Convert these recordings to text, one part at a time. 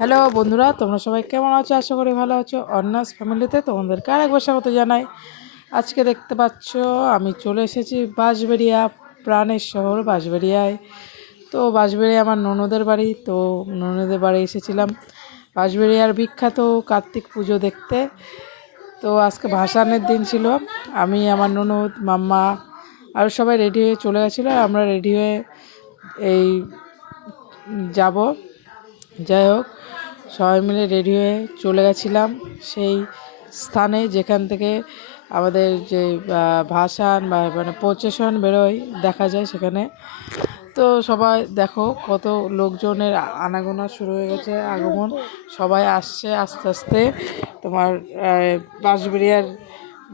Hello বন্ধুরা, তোমরা সবাই কেমন আছো? আশা করি ভালো আছো। অন্নাস ফ্যামিলিতে তোমাদেরকে আরেকবার স্বাগত জানাই। আজকে দেখতে পাচ্ছ, আমি চলে এসেছি বাঁশবেড়িয়া, প্রাণের শহর বাঁশবেড়িয়ায়। তো বাঁশবেড়িয়া আমার ননদের বাড়ি, তো ননদের বাড়ি এসেছিলাম বাঁশবেড়িয়ার বিখ্যাত কার্তিক পুজো দেখতে। তো আজকে ভাসানের দিন ছিল, আমি, আমার ননদ, মাম্মা আর সবাই রেডি হয়ে চলে গেছিল। আমরা রেডি হয়ে এই যাব। যাই হোক সবাই মিলে রেডি হয়ে চলে গেছিলাম। সেই স্থানে যেখান থেকে আমাদের যে ভাসান বা মানে প্রচেশন বেরোয় দেখা যায় সেখানে। তো সবাই দেখো কত লোকজনের আনাগোনা শুরু হয়ে গেছে আগমন। সবাই আসছে আস্তে আস্তে। তোমার বাঁশবেড়িয়ার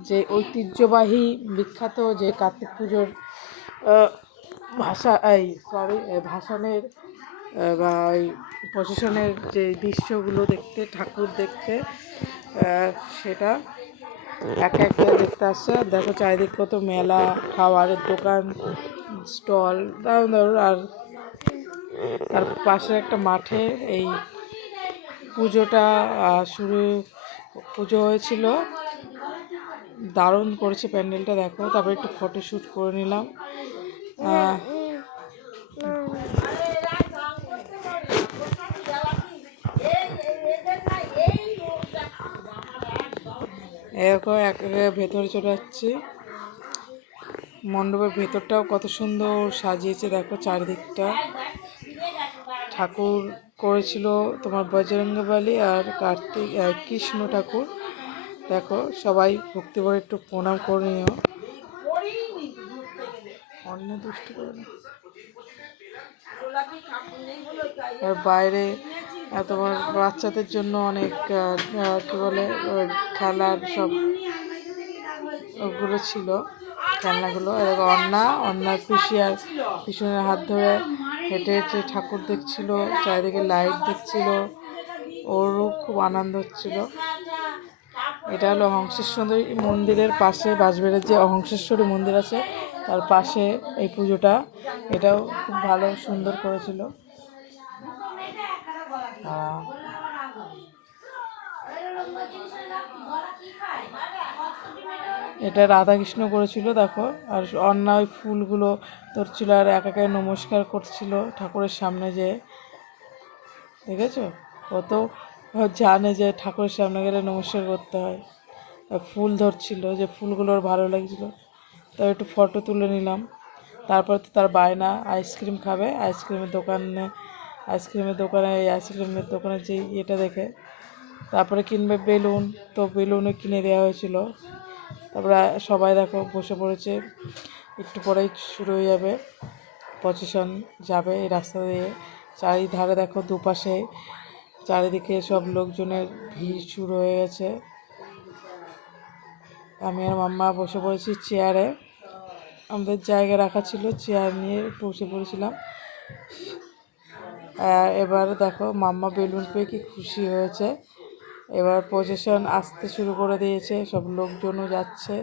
যে ঐতিহ্যবাহী বিখ্যাত যে কার্তিক পুজোর ভাষা এই সরি আহ, বা ওই প্রশাসনের যে দৃশ্যগুলো দেখতে, ঠাকুর দেখতে সেটা এক এক দেখতে আসছে। আর দেখো চারিদিক কত মেলা, খাবারের দোকান, স্টল, দারুণ দারুণ। আর তার পাশে একটা মাঠে এই পুজোটা শুরু, পুজো হয়েছিল। দারুণ করেছে প্যান্ডেলটা, দেখো। তারপরে একটু ফটোশ্যুট করে নিলাম। এরকম এক ভেতরে চলে যাচ্ছি। মণ্ডপের ভেতরটাও কত সুন্দর সাজিয়েছে, দেখো চারিদিকটা। ঠাকুর করেছিল তোমার বজরঙ্গবালি আর কার্তিক আর কৃষ্ণ ঠাকুর। দেখো, সবাই ভক্তি করে একটু প্রণাম করে নিও। অন্য দুষ্ট করে আর বাইরে তোমার বাচ্চাদের জন্য অনেক আহ, বলে খেলার সব ওগুলো ছিল খেলনাগুলো। এরকম অন্না অন্যার খুশি আর পিছনের হাত ধরে হেঁটে হেঁটে ঠাকুর দেখছিল চারিদিকে লাইট দেখছিল ওরও খুব আনন্দ হচ্ছিল। এটা হলো অহংসেশ্বরী মন্দিরের পাশে বাঁশবেড়ের যে অহংসেশ্বরী মন্দির আছে তার পাশে এই পুজোটা। এটাও খুব ভালো সুন্দর করেছিল। এটা রাধাকৃষ্ণ করেছিল, দেখো। আর অন্যায় ওই ফুলগুলো ধরছিল আর এক একে নমস্কার করছিল ঠাকুরের সামনে যে। দেখেছ? কত জানে যে ঠাকুরের সামনে গেলে নমস্কার করতে হয়। ফুল ধরছিল যে ফুলগুলোর ভালো লাগছিল। তাই একটু ফটো তুলে নিলাম। তারপর তো তার বায়না আইসক্রিম খাবে। আইসক্রিমের দোকানে আইসক্রিমের দোকানে, এই আইসক্রিমের দোকানে যে ইয়েটা দেখে, তারপরে কিনবে বেলুন, তো বেলুনও কিনে দেওয়া হয়েছিল। তারপরে সবাই দেখো বসে পড়েছে, একটু পরেই শুরু হয়ে যাবে প্রসেশন যাবে এই রাস্তা দিয়ে। চারিধারে দেখো দুপাশে, চারিদিকে সব লোকজনের ভিড় শুরু হয়ে গেছে। আমি আর মাম্মা বসে পড়েছি চেয়ারে আমাদের জায়গা রাখা ছিল চেয়ার নিয়ে বসে পড়েছিলাম। এবার দেখো মাম্মা বেলুন পেয়ে কি খুশি হয়েছে। এবার প্রসেশন আসতে শুরু করে দিয়েছে, সব লোকজনও যাচ্ছে।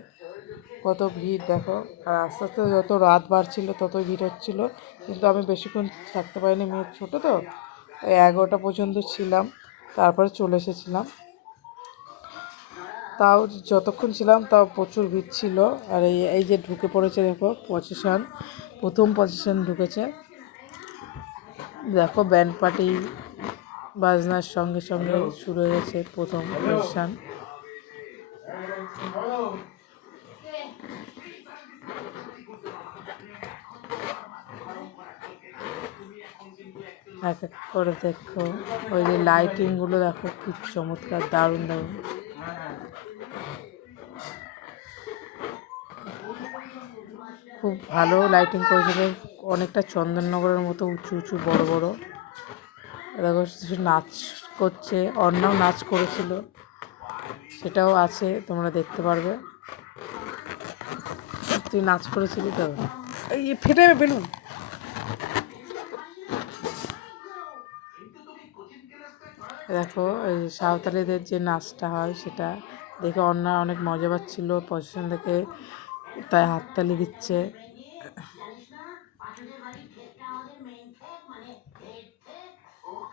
কত ভিড় দেখো, আর আস্তে আস্তে যত রাত বাড়ছিল তত ভিড় হচ্ছিল। কিন্তু আমি বেশিক্ষণ থাকতে পারিনি, মেয়ে ছোটো তো, ওই এগারোটা পর্যন্ত ছিলাম, তারপরে চলে এসেছিলাম। তাও যতক্ষণ ছিলাম তাও প্রচুর ভিড় ছিল, আর এই এই যে ঢুকে পড়েছে দেখো পজিশন প্রথম পজিশন ঢুকেছে। দেখো ব্যান্ড পার্টি বাজনার সঙ্গে সঙ্গে শুরু হয়েছে প্রথম অনুষ্ঠান। এক এক করে দেখো, ওই যে লাইটিংগুলো দেখো, কি চমৎকার, দারুণ দারুণ। খুব ভালো লাইটিং করেছিল। অনেকটা চন্দননগরের মতো উঁচু উঁচু বড় বড়। দেখো নাচ করছে অন্যাও নাচ করেছিল। সেটাও আছে তোমরা দেখতে পারবে। তুই নাচ করেছিলি তো? এই ফেটে যাবে বেলুন। দেখো এই সাঁওতালিদের যে নাচটা হয় সেটা দেখে অন্যা অনেক মজা পাচ্ছিল। পজিশন দেখে তাই হাততালি দিচ্ছে।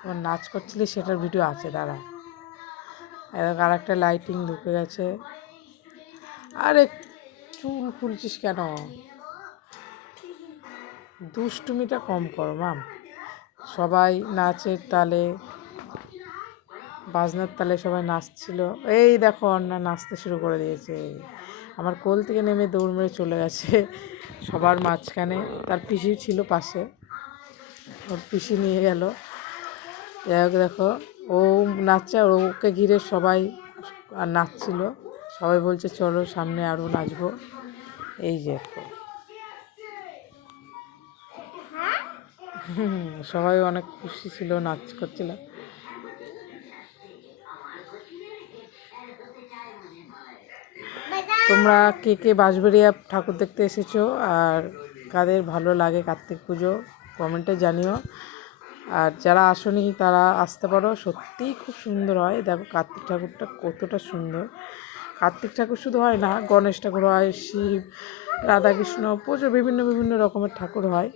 তোমার নাচ করছিলি, সেটার ভিডিও আছে, দাঁড়া। আর একটা লাইটিং ঢুকে গেছে। আরে, চুল খুলছিস কেন? দুষ্টুমিটা কম করো, মাম। সবাই নাচের তালে, বাজনার তালে সবাই নাচছিল। এই দেখো অন্না নাচতে শুরু করে দিয়েছে। আমার কোল থেকে নেমে দৌড় মেরে চলে গেছে সবার মাঝখানে। তার পিসি ছিল পাশে। ওর পিসি নিয়ে গেল। যাই হোক দেখো, ও নাচছে আর ওকে ঘিরে সবাই আর নাচছিল। সবাই বলছে, চলো সামনে আরও নাচবো। এই যে সবাই অনেক খুশি ছিল, নাচ করছিল। তোমরা কে কে বাঁশবেড়িয়া ঠাকুর দেখতে এসেছ? আর কাদের ভালো লাগে কার্তিক পুজো? কমেন্টে জানিও। আর যারা আসনি তারা আসতে পারো। সত্যিই খুব সুন্দর হয়। দেখো কার্তিক ঠাকুরটা কতটা সুন্দর। কার্তিক ঠাকুর শুধু হয় না গণেশ ঠাকুর হয় শিব রাধাকৃষ্ণ প্রচুর বিভিন্ন বিভিন্ন রকমের ঠাকুর হয়।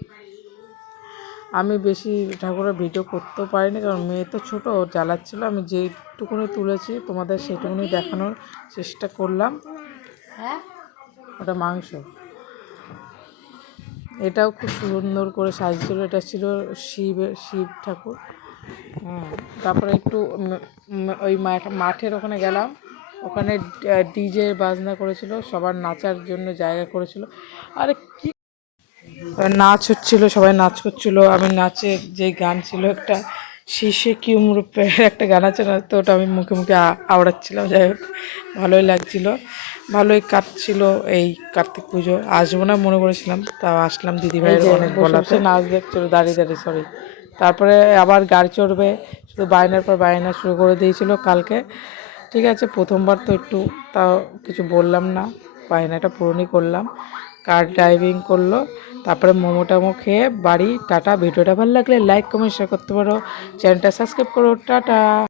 আমি বেশি ঠাকুরের ভিডিও করতেও পারিনি কারণ মেয়ে তো ছোটো জ্বালাচ্ছিলো। আমি যেইটুকুনি তুলেছি তোমাদের সেইটুকুনি দেখানোর চেষ্টা করলাম। ওটা মাংস। এটাও খুব সুন্দর করে সাজিয়েছিল এটা ছিল শিবের শিব ঠাকুর। হ্যাঁ তারপরে একটু ওই মাঠ- মাঠের ওখানে গেলাম। ওখানে ডিজে বাজনা করেছিল, সবার নাচার জন্য জায়গা করেছিল। আরে কি নাচ হচ্ছিল, সবাই নাচ করছিল। আমি নাচের যে গান ছিল একটা শীর্ষে কি রূপের একটা গান আছে না, তো ওটা আমি মুখে মুখে আওড়াচ্ছিলাম। যাই হোক, ভালোই লাগছিল। ভালোই কাটছিল এই কার্তিক পুজো। আসব না মনে করেছিলাম তাও আসলাম দিদিভাইয়ের অনেক বলাতে নাচ দেখছিল দাঁড়িয়ে দাঁড়িয়ে সরি তারপরে আবার গাড়ি চড়বে শুধু বায়নার পর বায়না শুরু করে দিয়েছিল কালকে। ঠিক আছে প্রথমবার তো একটু তাও কিছু বললাম না বায়নাটা পূরণই করলাম। কার ড্রাইভিং করল তারপরে মোমো টামো খেয়ে বাড়ি টাটা। ভিডিওটা ভালো লাগলে লাইক কমেন্ট শেয়ার করতে পারো। চ্যানেলটা সাবস্ক্রাইব করো টাটা।